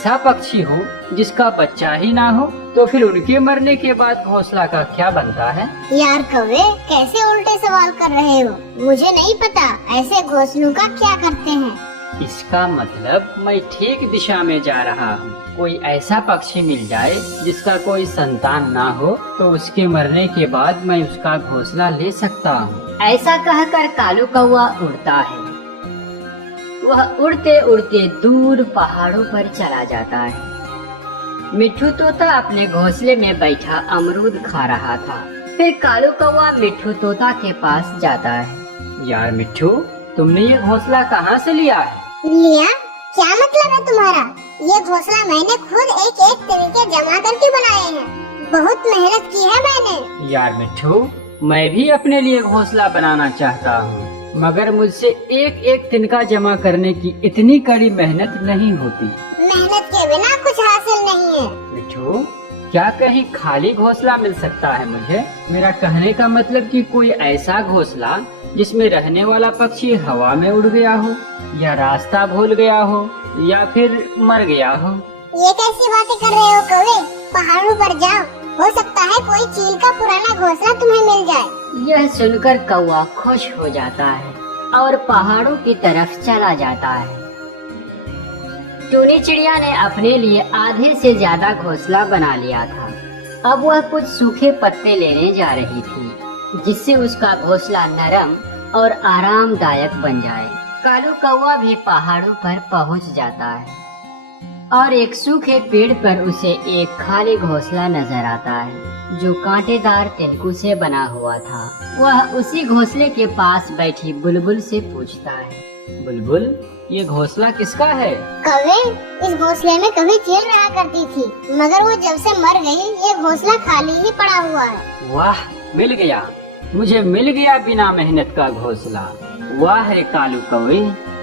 ऐसा पक्षी हो जिसका बच्चा ही ना हो, तो फिर उनके मरने के बाद घोंसला का क्या बनता है? यार कौवे, कैसे उल्टे सवाल कर रहे हो? मुझे नहीं पता ऐसे घोंसलों का क्या करते हैं। इसका मतलब मैं ठीक दिशा में जा रहा हूँ। कोई ऐसा पक्षी मिल जाए जिसका कोई संतान ना हो, तो उसके मरने के बाद मैं उसका घोंसला ले सकता हूँ। ऐसा कहकर कालू कौवा उड़ता है। वह उड़ते उड़ते दूर पहाड़ों पर चला जाता है। मिट्ठू तोता अपने घोंसले में बैठा अमरूद खा रहा था। फिर कालू कौवा मिट्ठू तोता के पास जाता है। यार मिट्ठू, तुमने ये घोंसला कहाँ से लिया है? लिया? क्या मतलब है तुम्हारा? ये घोंसला मैंने खुद एक एक तिनके जमा करके बनाए हैं। बहुत मेहनत की है मैंने। यार मिट्ठू, मैं भी अपने लिए घोंसला बनाना चाहता हूँ, मगर मुझसे एक एक तिनका जमा करने की इतनी कड़ी मेहनत नहीं होती। मेहनत के बिना कुछ हासिल नहीं है। मिट्ठू, क्या कहीं खाली घोंसला मिल सकता है मुझे? मेरा कहने का मतलब कि कोई ऐसा घोंसला जिसमें रहने वाला पक्षी हवा में उड़ गया हो, या रास्ता भूल गया हो, या फिर मर गया हो। ये कैसी बातें कर रहे हो कौवे? पहाड़ों पर जाओ, हो सकता है कोई चील का पुराना घोंसला तुम्हें मिल जाए। यह सुनकर कौवा खुश हो जाता है और पहाड़ों की तरफ चला जाता है। टूनी चिड़िया ने अपने लिए आधे से ज्यादा घोंसला बना लिया था। अब वह कुछ सूखे पत्ते लेने जा रही थी, जिससे उसका घोंसला नरम और आरामदायक बन जाए। कालू कौवा भी पहाड़ों पर पहुंच जाता है और एक सूखे पेड़ पर उसे एक खाली घोंसला नजर आता है, जो कांटेदार तिनकों से बना हुआ था। वह उसी घोंसले के पास बैठी बुलबुल से पूछता है। बुलबुल, ये घोंसला किसका है? कौवे, इस घोंसले में कभी चील रहा करती थी, मगर वो जब से मर गई, ये घोंसला खाली ही पड़ा हुआ है। वाह, मिल गया, मुझे मिल गया बिना मेहनत का घोंसला। वाह रे कालू कौवे,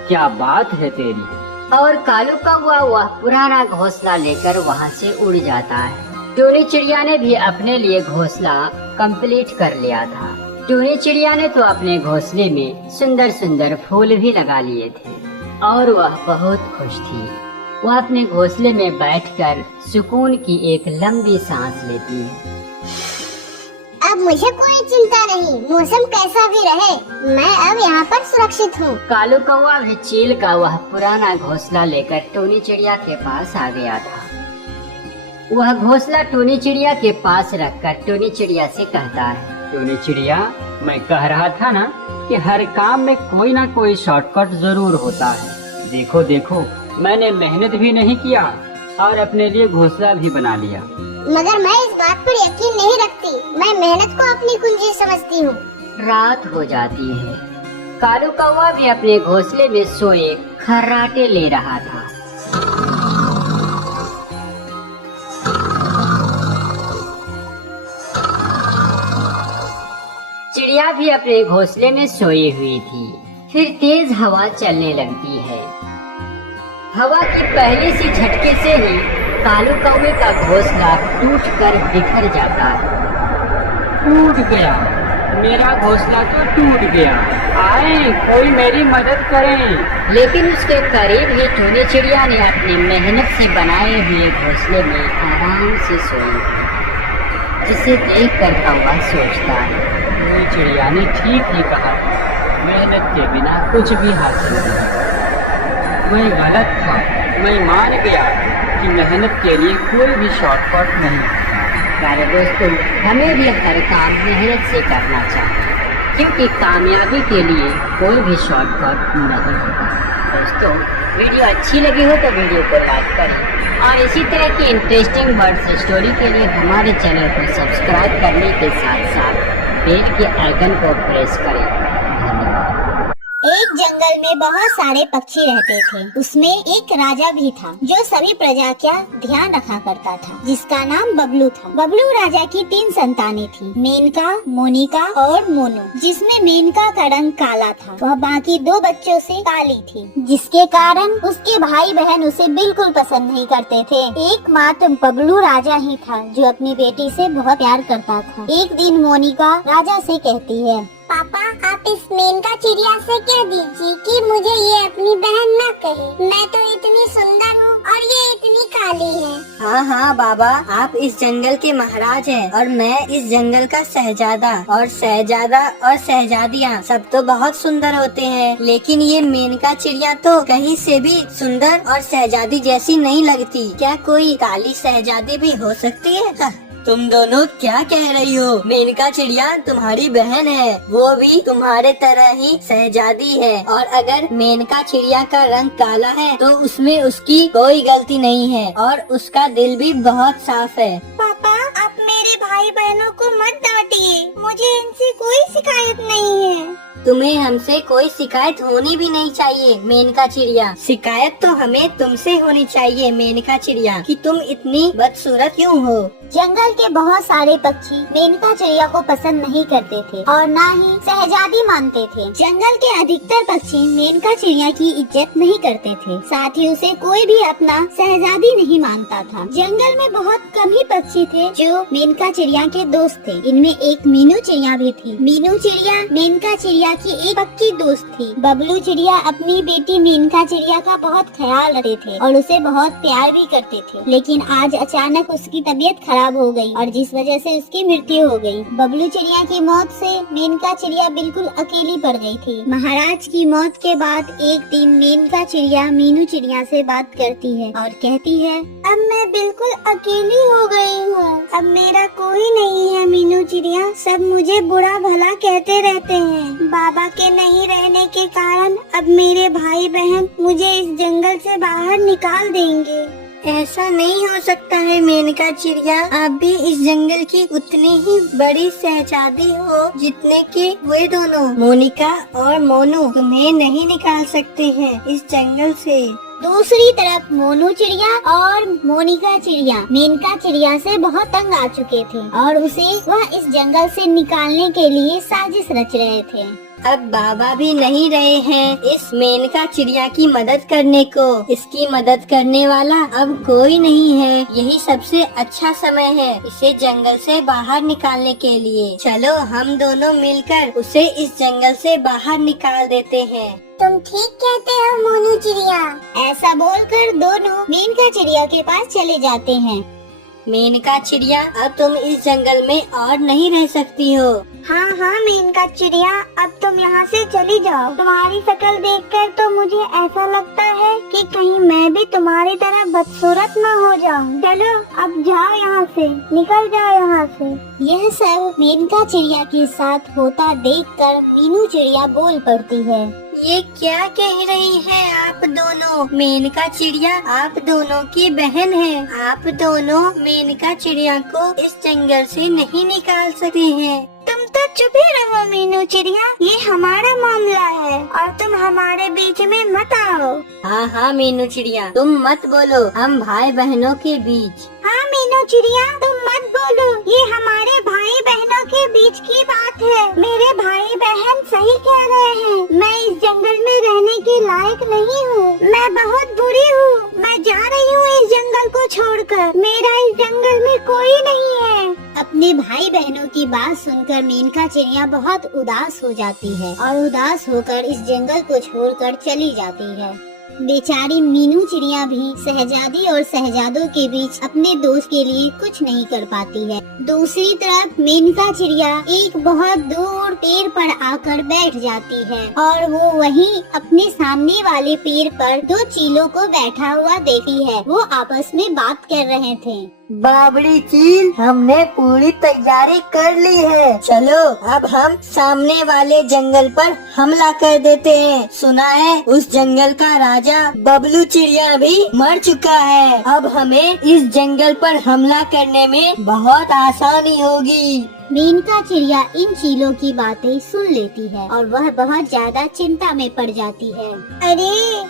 क्या बात है तेरी। और कालू कौवा वह पुराना घोंसला लेकर वहाँ से उड़ जाता है। टूनी चिड़िया ने भी अपने लिए घोंसला कंप्लीट कर लिया था। टूनी चिड़िया ने तो अपने घोंसले में सुंदर सुंदर फूल भी लगा लिए थे और वह बहुत खुश थी। वह अपने घोंसले में बैठकर सुकून की एक लंबी सांस लेती है। अब मुझे कोई चिंता नहीं, मौसम कैसा भी रहे, मैं अब यहाँ पर सुरक्षित हूँ। कालू कौवा भी चील का वह पुराना घोंसला लेकर टूनी चिड़िया के पास आ गया था। वह घोंसला टूनी चिड़िया के पास रखकर टूनी चिड़िया से कहता है। टूनी चिड़िया, मैं कह रहा था ना कि हर काम में कोई ना कोई शॉर्टकट जरूर होता है। देखो देखो, मैंने मेहनत भी नहीं किया और अपने लिए घोंसला भी बना लिया। मगर मैं इस बात पर यकीन नहीं रखती, मैं मेहनत को अपनी कुंजी समझती हूँ। रात हो जाती है। कालू कौवा भी अपने घोंसले में सोए खर्राटे ले रहा था। चिड़िया भी अपने घोंसले में सोई हुई थी। फिर तेज हवा चलने लगती है। हवा की पहले सी झटके से ही कालू कौवे का घोंसला टूटकर बिखर जाता है। टूट गया, मेरा घोंसला तो टूट गया। आए, कोई मेरी मदद करें। लेकिन उसके करीब ही टूनी चिड़िया ने अपनी मेहनत से बनाए हुए घोंसले में आराम से सोई, जिसे देखकर कौवा सोचता है। टूनी चिड़िया ने ठीक ही कहा, मेहनत के बिना कुछ भी हासिल नहीं। मैं गलत था, मैं मान गया कि मेहनत के लिए कोई भी शॉर्टकट नहीं। प्यारे दोस्तों, हमें भी हर काम मेहनत से करना चाहिए, क्योंकि कामयाबी के लिए कोई भी शॉर्टकट नहीं होता। दोस्तों, वीडियो अच्छी लगी हो तो वीडियो को लाइक करें और इसी तरह की इंटरेस्टिंग वर्ड्स स्टोरी के लिए हमारे चैनल को सब्सक्राइब करने के साथ साथ बेल के आइकन को प्रेस करें। एक जंगल में बहुत सारे पक्षी रहते थे। उसमें एक राजा भी था, जो सभी प्रजा का ध्यान रखा करता था, जिसका नाम बबलू था। बबलू राजा की 3 संतानें थी, मेनका, मोनिका और मोनू, जिसमें मेनका का रंग काला था। वह बाकी 2 बच्चों से काली थी, जिसके कारण उसके भाई बहन उसे बिल्कुल पसंद नहीं करते थे। एकमात्र बबलू राजा ही था, जो अपनी बेटी से बहुत प्यार करता था। एक दिन मोनिका राजा से कहती है, पापा, आप इस मेनका चिड़िया से कह दीजिए कि मुझे ये अपनी बहन न कहे। मैं तो इतनी सुंदर हूँ और ये इतनी हाँ हाँ बाबा, आप इस जंगल के महाराज हैं और मैं इस जंगल का शहजादा। और शहजादा और शहजादियाँ सब तो बहुत सुंदर होते हैं, लेकिन ये मेनका चिड़िया तो कहीं से भी सुंदर और शहजादी जैसी नहीं लगती। क्या कोई काली शहजादी भी हो सकती है? तुम दोनों क्या कह रही हो? मेनका चिड़िया तुम्हारी बहन है, वो भी तुम्हारे तरह ही शहजादी है। और अगर मेनका चिड़िया का रंग काला है तो उसमें उसकी कोई गलती नहीं है और उसका दिल भी बहुत साफ है। पापा, आप मेरे भाई बहनों को मत डांटिए, मुझे इनसे कोई शिकायत नहीं है। तुम्हें हमसे कोई शिकायत होनी भी नहीं चाहिए मेनका चिड़िया। शिकायत तो हमें तुमसे होनी चाहिए मेनका चिड़िया कि तुम इतनी बदसूरत क्यों हो। जंगल के बहुत सारे पक्षी मेनका चिड़िया को पसंद नहीं करते थे और न ही शहजादी मानते थे। जंगल के अधिकतर पक्षी मेनका चिड़िया की इज्जत नहीं करते थे, साथ ही उसे कोई भी अपना शहजादी नहीं मानता था। जंगल में बहुत कम ही पक्षी थे जो मेनका चिड़िया के दोस्त थे। इनमें एक मीनू चिड़िया भी थी। मीनू चिड़िया मेनका चिड़िया की एक पक्की दोस्त थी। बबलू चिड़िया अपनी बेटी मेनका चिड़िया का बहुत ख्याल रखते थे और उसे बहुत प्यार भी करते थे, लेकिन आज अचानक उसकी तबीयत खराब हो गई और जिस वजह से उसकी मृत्यु हो गई। बबलू चिड़िया की मौत से मेनका चिड़िया बिल्कुल अकेली पड़ गई थी। महाराज की मौत के बाद एक दिन मेनका चिड़िया मीनू चिड़िया से बात करती है और कहती है, अब मैं बिल्कुल अकेली हो गई हूँ, अब मेरा कोई नहीं है मीनू चिड़िया, सब मुझे बुरा भला कहते रहते हैं। बाबा के नहीं रहने के कारण अब मेरे भाई बहन मुझे इस जंगल से बाहर निकाल देंगे। ऐसा नहीं हो सकता है मेनका चिड़िया, आप भी इस जंगल की उतनी ही बड़ी शहजादी हो जितने कि वे दोनों मोनिका और मोनू तुम्हें नहीं निकाल सकते हैं इस जंगल से। दूसरी तरफ मोनू चिड़िया और मोनिका चिड़िया मेनका चिड़िया से बहुत तंग आ चुके थे और उसे वह इस जंगल से निकालने के लिए साजिश रच रहे थे। अब बाबा भी नहीं रहे हैं इस मेनका चिड़िया की मदद करने को। इसकी मदद करने वाला अब कोई नहीं है। यही सबसे अच्छा समय है इसे जंगल से बाहर निकालने के लिए। चलो हम दोनों मिलकर उसे इस जंगल से बाहर निकाल देते हैं। तुम ठीक कहते हो मोनू चिड़िया। ऐसा बोलकर दोनों मेनका चिड़िया के पास चले जाते हैं। मेनका चिड़िया, अब तुम इस जंगल में और नहीं रह सकती हो। हाँ हाँ मेनका चिड़िया, अब तुम यहाँ से चली जाओ। तुम्हारी शक्ल देखकर तो मुझे ऐसा लगता है कि कहीं मैं भी तुम्हारी तरह बदसूरत न हो जाऊँ। चलो अब जाओ यहाँ से, निकल जाओ यहाँ से। यह सब मेनका चिड़िया के साथ होता देखकर मीनू चिड़िया बोल पड़ती है, ये क्या कह रही है आप दोनों? मेनका चिड़िया आप दोनों की बहन है। आप दोनों मेनका चिड़िया को इस जंगल से नहीं निकाल सकते हैं। तुम तो चुप ही रहो मीनू चिड़िया, ये हमारा मामला है और तुम हमारे बीच में मत आओ। हाँ हाँ मीनू चिड़िया, तुम मत बोलो, हम भाई बहनों के बीच। हाँ मीनू चिड़िया, तुम मत बोलो, ये हमारे भाई बहनों के बीच की बात है। मेरे भाई बहन सही कह रहे हैं, मैं इस जंगल में रहने के लायक नहीं हूँ। मैं बहुत बुरी हूँ, मैं जा रही हूँ इस जंगल को छोड़कर। मेरा इस जंगल में कोई नहीं है। अपने भाई बहनों की बात सुनकर मेनका चिड़िया बहुत उदास हो जाती है और उदास होकर इस जंगल को छोड़कर चली जाती है। बेचारी मीनू चिड़िया भी शहजादी और शहजादों के बीच अपने दोस्त के लिए कुछ नहीं कर पाती है। दूसरी तरफ मेनका चिड़िया एक बहुत दूर पेड़ पर आकर बैठ जाती है और वो वहीं अपने सामने वाले पेड़ पर दो चीलों को बैठा हुआ देखती है। वो आपस में बात कर रहे थे। बाबड़ी चील, हमने पूरी तैयारी कर ली है। चलो अब हम सामने वाले जंगल पर हमला कर देते हैं। सुना है उस जंगल का राजा बबलू चिड़िया भी मर चुका है। अब हमें इस जंगल पर हमला करने में बहुत आसानी होगी। मेनका चिड़िया इन चीलों की बातें सुन लेती है और वह बहुत ज्यादा चिंता में पड़ जाती है। अरे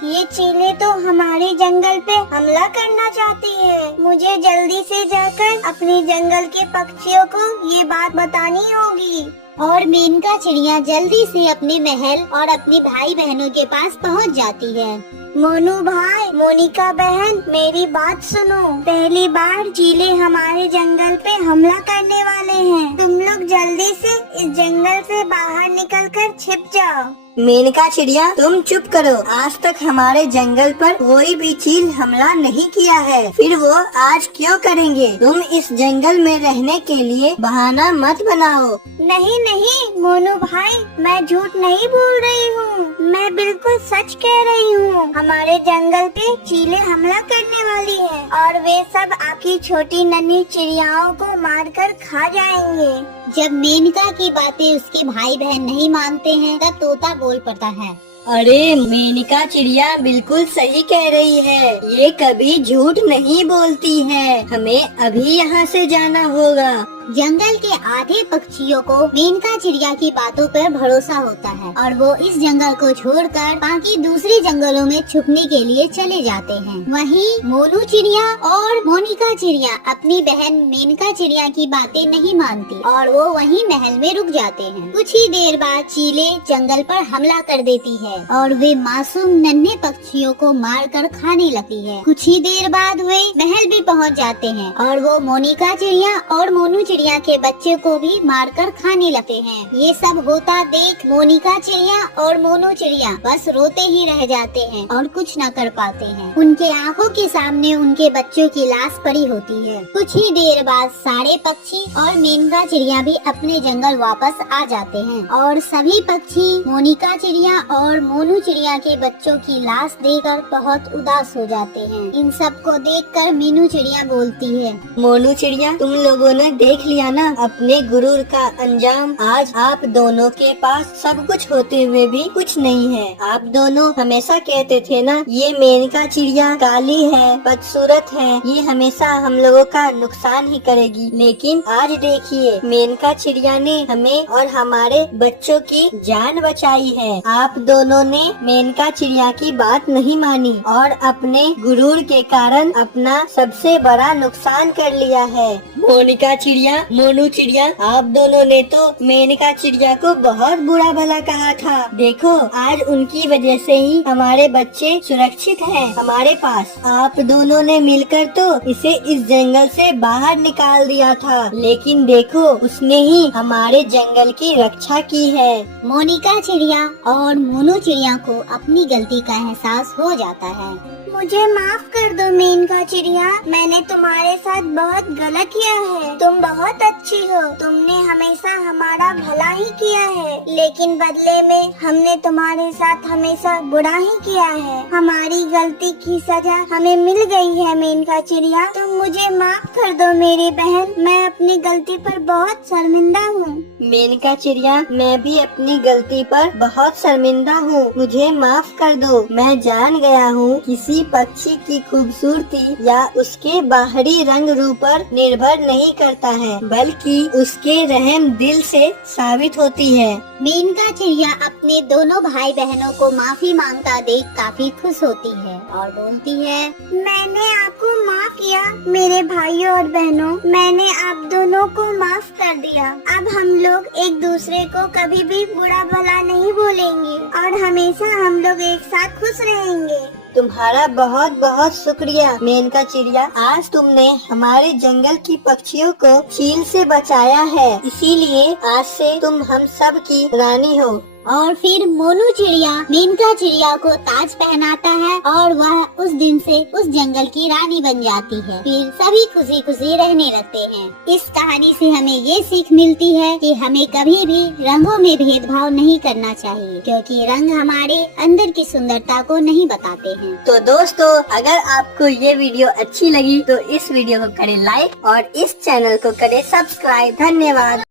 ये चीलें तो हमारे जंगल पे हमला करना चाहती है। मुझे जल्दी से जाकर अपने जंगल के पक्षियों को ये बात बतानी होगी। और मेनका चिड़िया जल्दी से अपने महल और अपने भाई बहनों के पास पहुंच जाती है। मोनू भाई, मोनिका बहन, मेरी बात सुनो। पहली बार चीले हमारे जंगल पे हमला करने वाले हैं। तुम लोग जल्दी से इस जंगल से बाहर निकलकर छिप जाओ। मेनका चिड़िया, तुम चुप करो। आज तक हमारे जंगल पर कोई भी चील हमला नहीं किया है, फिर वो आज क्यों करेंगे? तुम इस जंगल में रहने के लिए बहाना मत बनाओ। नहीं नहीं मोनू भाई, मैं झूठ नहीं बोल रही हूँ, मैं बिल्कुल सच कह रही हूँ। हमारे जंगल पे चीले हमला करने वाली है और वे सब आपकी छोटी नन्ही चिड़ियाओं को मारकर खा जाएंगे। जब मेनका की बातें उसके भाई बहन नहीं मानते हैं, तब तोता बोल पड़ता है। अरे मेनका चिड़िया बिल्कुल सही कह रही है, ये कभी झूठ नहीं बोलती है। हमें अभी यहाँ से जाना होगा। जंगल के आधे पक्षियों को मेनका चिड़िया की बातों पर भरोसा होता है और वो इस जंगल को छोड़कर बाकी दूसरे जंगलों में छुपने के लिए चले जाते हैं। वहीं मोनू चिड़िया और मोनिका चिड़िया अपनी बहन मेनका चिड़िया की बातें नहीं मानती और वो वहीं महल में रुक जाते हैं। कुछ ही देर बाद चीले जंगल पर हमला कर देती है और वे मासूम नन्हे पक्षियों को मारकर खाने लगती है। कुछ ही देर बाद वे महल भी पहुंच जाते हैं और वो मोनिका चिड़िया और मोनू चिड़िया के बच्चे को भी मारकर खाने लगते हैं। ये सब होता देख मोनिका चिड़िया और मोनू चिड़िया बस रोते ही रह जाते हैं और कुछ न कर पाते हैं। उनके आंखों के सामने उनके बच्चों की लाश पड़ी होती है। कुछ ही देर बाद सारे पक्षी और मेनका चिड़िया भी अपने जंगल वापस आ जाते हैं और सभी पक्षी मोनिका चिड़िया और मोनू चिड़िया के बच्चों की लाश देखकर बहुत उदास हो जाते हैं। इन सब को देखकर मीनू चिड़िया बोलती है, मोनू चिड़िया, तुम लोगों ने देख लिया ना अपने गुरूर का अंजाम। आज आप दोनों के पास सब कुछ होते हुए भी कुछ नहीं है। आप दोनों हमेशा कहते थे ना, ये मेनका चिड़िया काली है, बदसूरत है, ये हमेशा हम लोगों का नुकसान ही करेगी। लेकिन आज देखिए, मेनका चिड़िया ने हमें और हमारे बच्चों की जान बचाई है। आप दोनों ने मेनका चिड़िया की बात नहीं मानी और अपने गुरूर के कारण अपना सबसे बड़ा नुकसान कर लिया है। मोनिका चिड़िया, मोनू चिड़िया, आप दोनों ने तो मेनका चिड़िया को बहुत बुरा भला कहा था। देखो, आज उनकी वजह से ही हमारे बच्चे सुरक्षित हैं हमारे पास। आप दोनों ने मिलकर तो इसे इस जंगल से बाहर निकाल दिया था, लेकिन देखो, उसने ही हमारे जंगल की रक्षा की है। मोनिका चिड़िया और मोनू चिड़िया को अपनी गलती का एहसास हो जाता है। मुझे माफ कर दो मेनका चिड़िया, मैंने तुम्हारे साथ बहुत गलत किया है। तुम बहुत अच्छी हो, तुमने हमेशा हमारा भला ही किया है, लेकिन बदले में हमने तुम्हारे साथ हमेशा बुरा ही किया है। हमारी गलती की सजा हमें मिल गई है मेनका चिड़िया, तुम मुझे माफ कर दो मेरी बहन, मैं अपनी गलती पर बहुत शर्मिंदा हूँ। मेनका चिड़िया, मैं भी अपनी गलती पर बहुत शर्मिंदा हूँ, मुझे माफ कर दो। मैं जान गया हूँ किसी पक्षी की खूबसूरती या उसके बाहरी रंग रूप पर निर्भर नहीं करता है, बल्कि उसके रहम दिल से साबित होती है। मेनका चिड़िया अपने दोनों भाई बहनों को माफी मांगता देख काफी खुश होती है और बोलती है, मैंने आपको माफ किया मेरे भाइयों और बहनों, मैंने आप दोनों को माफ कर दिया। अब हम लोग एक दूसरे को कभी भी बुरा भला नहीं बोलेंगे और हमेशा हम लोग एक साथ खुश रहेंगे। तुम्हारा बहुत बहुत शुक्रिया मेनका चिड़िया, आज तुमने हमारे जंगल की पक्षियों को चील से बचाया है, इसीलिए आज से तुम हम सब की रानी हो। और फिर मोनू चिड़िया मेनका चिड़िया को ताज पहनाता है और वह उस दिन से उस जंगल की रानी बन जाती है। फिर सभी खुशी खुशी रहने लगते हैं। इस कहानी से हमें ये सीख मिलती है कि हमें कभी भी रंगों में भेदभाव नहीं करना चाहिए, क्योंकि रंग हमारे अंदर की सुंदरता को नहीं बताते हैं। तो दोस्तों, अगर आपको ये वीडियो अच्छी लगी तो इस वीडियो को करें लाइक और इस चैनल को करें सब्सक्राइब। धन्यवाद।